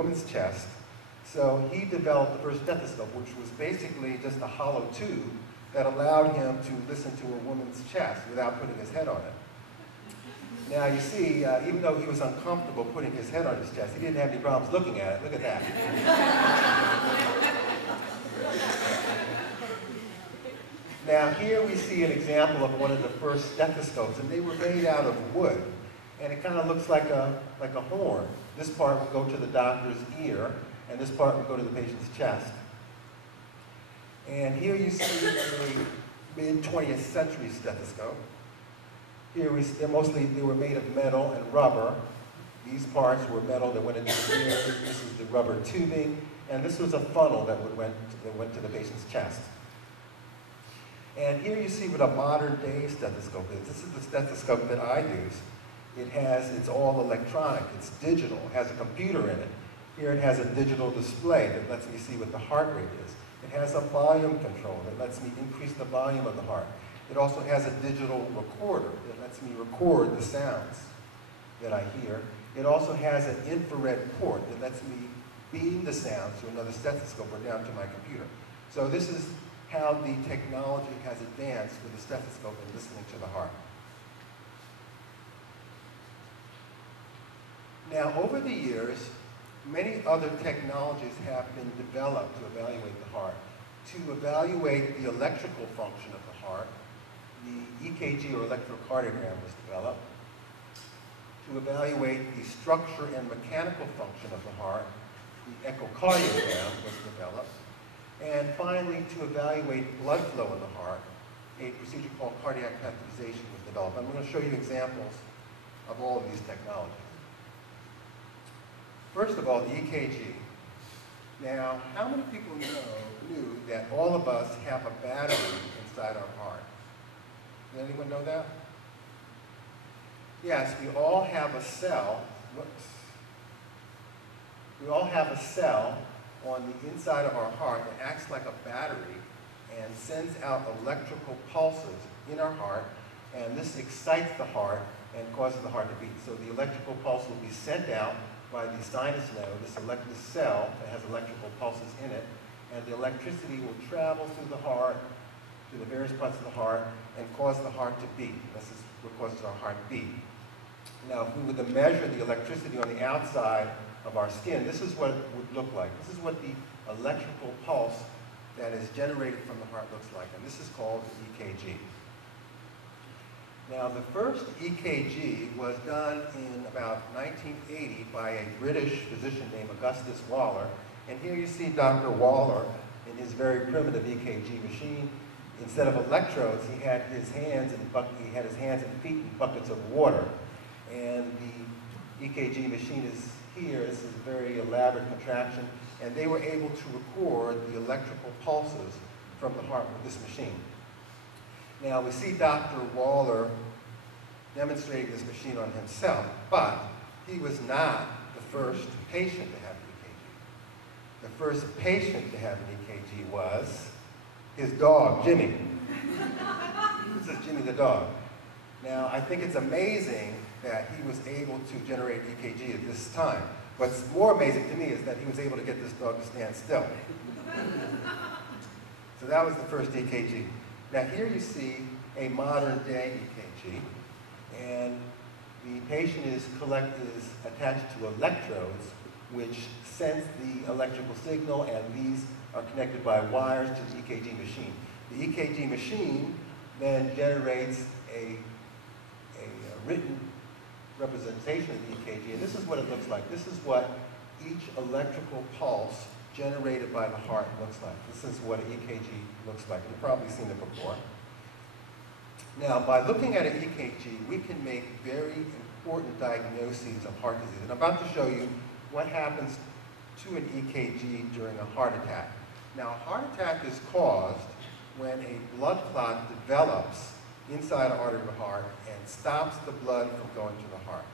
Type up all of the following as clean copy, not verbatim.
woman's chest. So he developed the first stethoscope, which was basically just a hollow tube that allowed him to listen to a woman's chest without putting his head on it. Now you see, even though he was uncomfortable putting his head on his chest, he didn't have any problems looking at it. Look at that. Now here we see an example of one of the first stethoscopes, and they were made out of wood. And it kind of looks like a horn. This part would go to the doctor's ear, and this part would go to the patient's chest. And here you see a mid-20th century stethoscope. Here they were made of metal and rubber. These parts were metal that went into the ear. This is the rubber tubing, and this was a funnel that went to the patient's chest. And here you see what a modern-day stethoscope is. This is the stethoscope that I use. It's all electronic, it's digital, it has a computer in it. Here it has a digital display that lets me see what the heart rate is. It has a volume control that lets me increase the volume of the heart. It also has a digital recorder that lets me record the sounds that I hear. It also has an infrared port that lets me beam the sounds to another stethoscope or down to my computer. So this is how the technology has advanced with the stethoscope and listening to the heart. Now, over the years, many other technologies have been developed to evaluate the heart. To evaluate the electrical function of the heart, the EKG or electrocardiogram was developed. To evaluate the structure and mechanical function of the heart, the echocardiogram was developed. And finally, to evaluate blood flow in the heart, a procedure called cardiac catheterization was developed. I'm going to show you examples of all of these technologies. First of all, the EKG. Now, how many people knew that all of us have a battery inside our heart? Does anyone know that? Yes, we all have a cell. Whoops. We all have a cell on the inside of our heart that acts like a battery and sends out electrical pulses in our heart, and this excites the heart and causes the heart to beat. So the electrical pulse will be sent out by the sinus node, this cell that has electrical pulses in it, and the electricity will travel through the heart, to the various parts of the heart, and cause the heart to beat. This is what causes our heart to beat. Now, if we were to measure the electricity on the outside of our skin, this is what it would look like. This is what the electrical pulse that is generated from the heart looks like, and this is called the EKG. Now, the first EKG was done in about 1980 by a British physician named Augustus Waller. And here you see Dr. Waller in his very primitive EKG machine. Instead of electrodes, he had his hands and feet in buckets of water. And the EKG machine is here. This is a very elaborate contraption. And they were able to record the electrical pulses from the heart with this machine. Now, we see Dr. Waller demonstrating this machine on himself, but he was not the first patient to have an EKG. The first patient to have an EKG was his dog, Jimmy. This is Jimmy the dog. Now, I think it's amazing that he was able to generate EKG at this time. What's more amazing to me is that he was able to get this dog to stand still. So that was the first EKG. Now here you see a modern day EKG, and the patient is attached to electrodes which sense the electrical signal, and these are connected by wires to the EKG machine. The EKG machine then generates a written representation of the EKG, and this is what it looks like. This is what each electrical pulse generated by the heart looks like. This is what an EKG looks like. You've probably seen it before. Now, by looking at an EKG, we can make very important diagnoses of heart disease. And I'm about to show you what happens to an EKG during a heart attack. Now, a heart attack is caused when a blood clot develops inside an artery of the heart and stops the blood from going to the heart.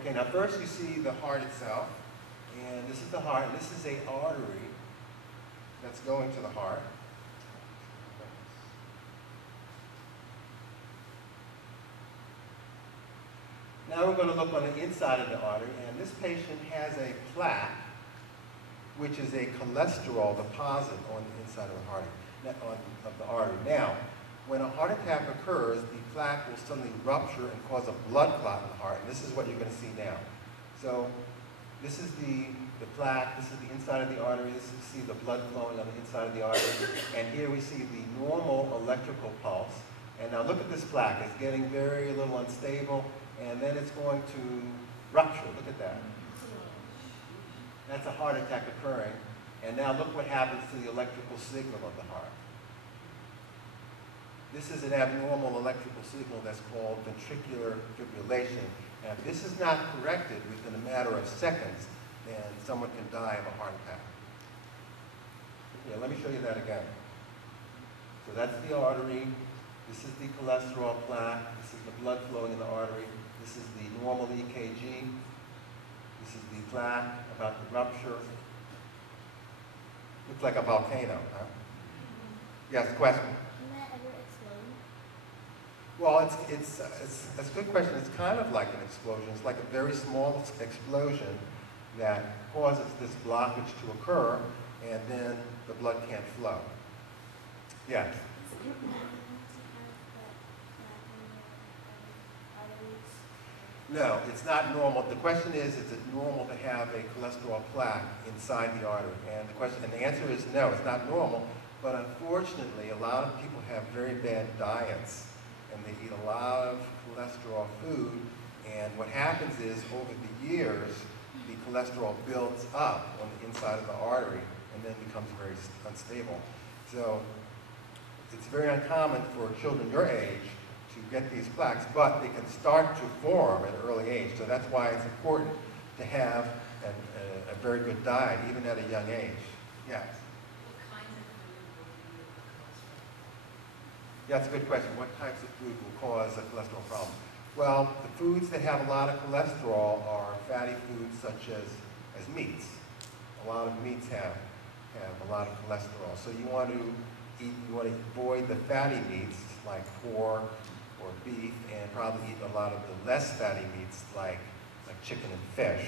Okay, now first you see the heart itself, and this is the heart, and this is an artery that that's going to the heart. Now we're going to look on the inside of the artery, and this patient has a plaque, which is a cholesterol deposit on the inside of the artery. Now, when a heart attack occurs, the plaque will suddenly rupture and cause a blood clot in the heart, and this is what you're going to see now. So this is the plaque, this is the inside of the artery, you see the blood flowing on the inside of the artery, and here we see the normal electrical pulse. And now look at this plaque, it's getting very little unstable, and then it's going to rupture, look at that. That's a heart attack occurring, and now look what happens to the electrical signal of the heart. This is an abnormal electrical signal that's called ventricular fibrillation. Now, if this is not corrected within a matter of seconds, then someone can die of a heart attack. Yeah, let me show you that again. So that's the artery. This is the cholesterol plaque. This is the blood flowing in the artery. This is the normal EKG. This is the plaque about to rupture. Looks like a volcano, huh? Yes, question? Well, it's a good question. It's kind of like an explosion. It's like a very small explosion that causes this blockage to occur, and then the blood can't flow. Yes? No, it's not normal. The question is it normal to have a cholesterol plaque inside the artery? And the answer is no, it's not normal. But unfortunately, a lot of people have very bad diets, and they eat a lot of cholesterol food, and what happens is, over the years, the cholesterol builds up on the inside of the artery, and then becomes very unstable. So, it's very uncommon for children your age to get these plaques, but they can start to form at an early age, so that's why it's important to have a very good diet, even at a young age. Yes? Yeah, that's a good question. What types of food will cause a cholesterol problem? Well, the foods that have a lot of cholesterol are fatty foods such as meats. A lot of meats have a lot of cholesterol. So you want to avoid the fatty meats like pork or beef, and probably eat a lot of the less fatty meats like chicken and fish.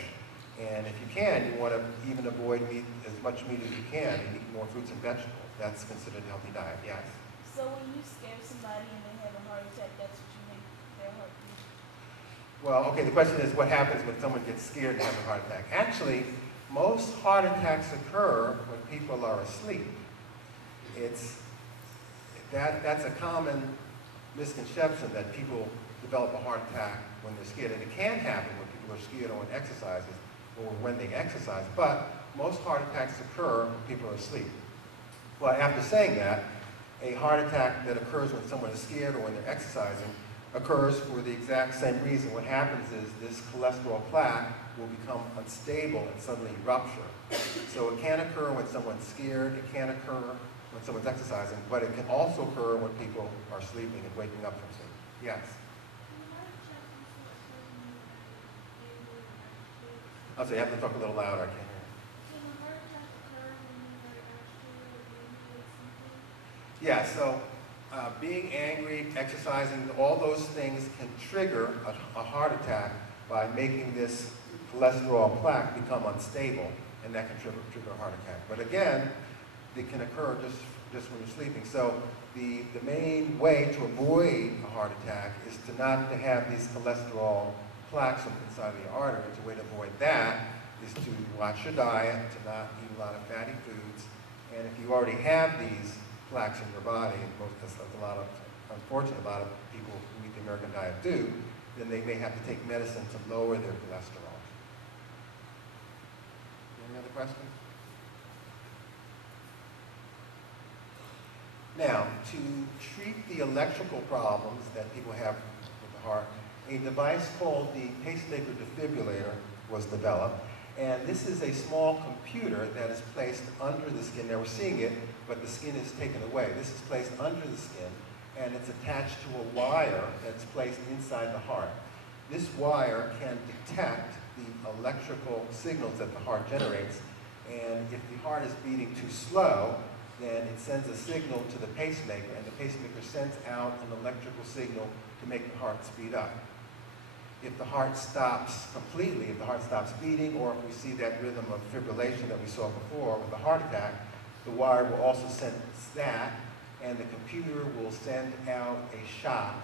And if you can, you want to even avoid meat, as much meat as you can, and eat more fruits and vegetables. That's considered a healthy diet, yes. So when you scare somebody and they have a heart attack, that's what you make their heart beat? Well, okay, the question is what happens when someone gets scared and has a heart attack? Actually, most heart attacks occur when people are asleep. That's a common misconception that people develop a heart attack when they're scared. And it can happen when people are scared or when they exercise, but most heart attacks occur when people are asleep. Well, after saying that, a heart attack that occurs when someone is scared or when they're exercising occurs for the exact same reason. What happens is this cholesterol plaque will become unstable and suddenly rupture. So it can occur when someone's scared, it can occur when someone's exercising, but it can also occur when people are sleeping and waking up from sleep. Yes? I'll say you have to talk a little louder, I can't hear. Yeah, so being angry, exercising, all those things can trigger a heart attack by making this cholesterol plaque become unstable, and that can trigger a heart attack. But again, it can occur just when you're sleeping. So the main way to avoid a heart attack is not to have these cholesterol plaques on the inside of the artery. And the way to avoid that is to watch your diet, to not eat a lot of fatty foods, and if you already have these plaques in your body, and unfortunately a lot of people who eat the American diet do, then they may have to take medicine to lower their cholesterol. Any other questions? Now, to treat the electrical problems that people have with the heart, a device called the Pacemaker Defibrillator was developed. And this is a small computer that is placed under the skin. Now we're seeing it, but the skin is taken away. This is placed under the skin, and it's attached to a wire that's placed inside the heart. This wire can detect the electrical signals that the heart generates, and if the heart is beating too slow, then it sends a signal to the pacemaker, and the pacemaker sends out an electrical signal to make the heart speed up. If the heart stops completely, if the heart stops beating, or if we see that rhythm of fibrillation that we saw before with the heart attack, the wire will also sense that, and the computer will send out a shock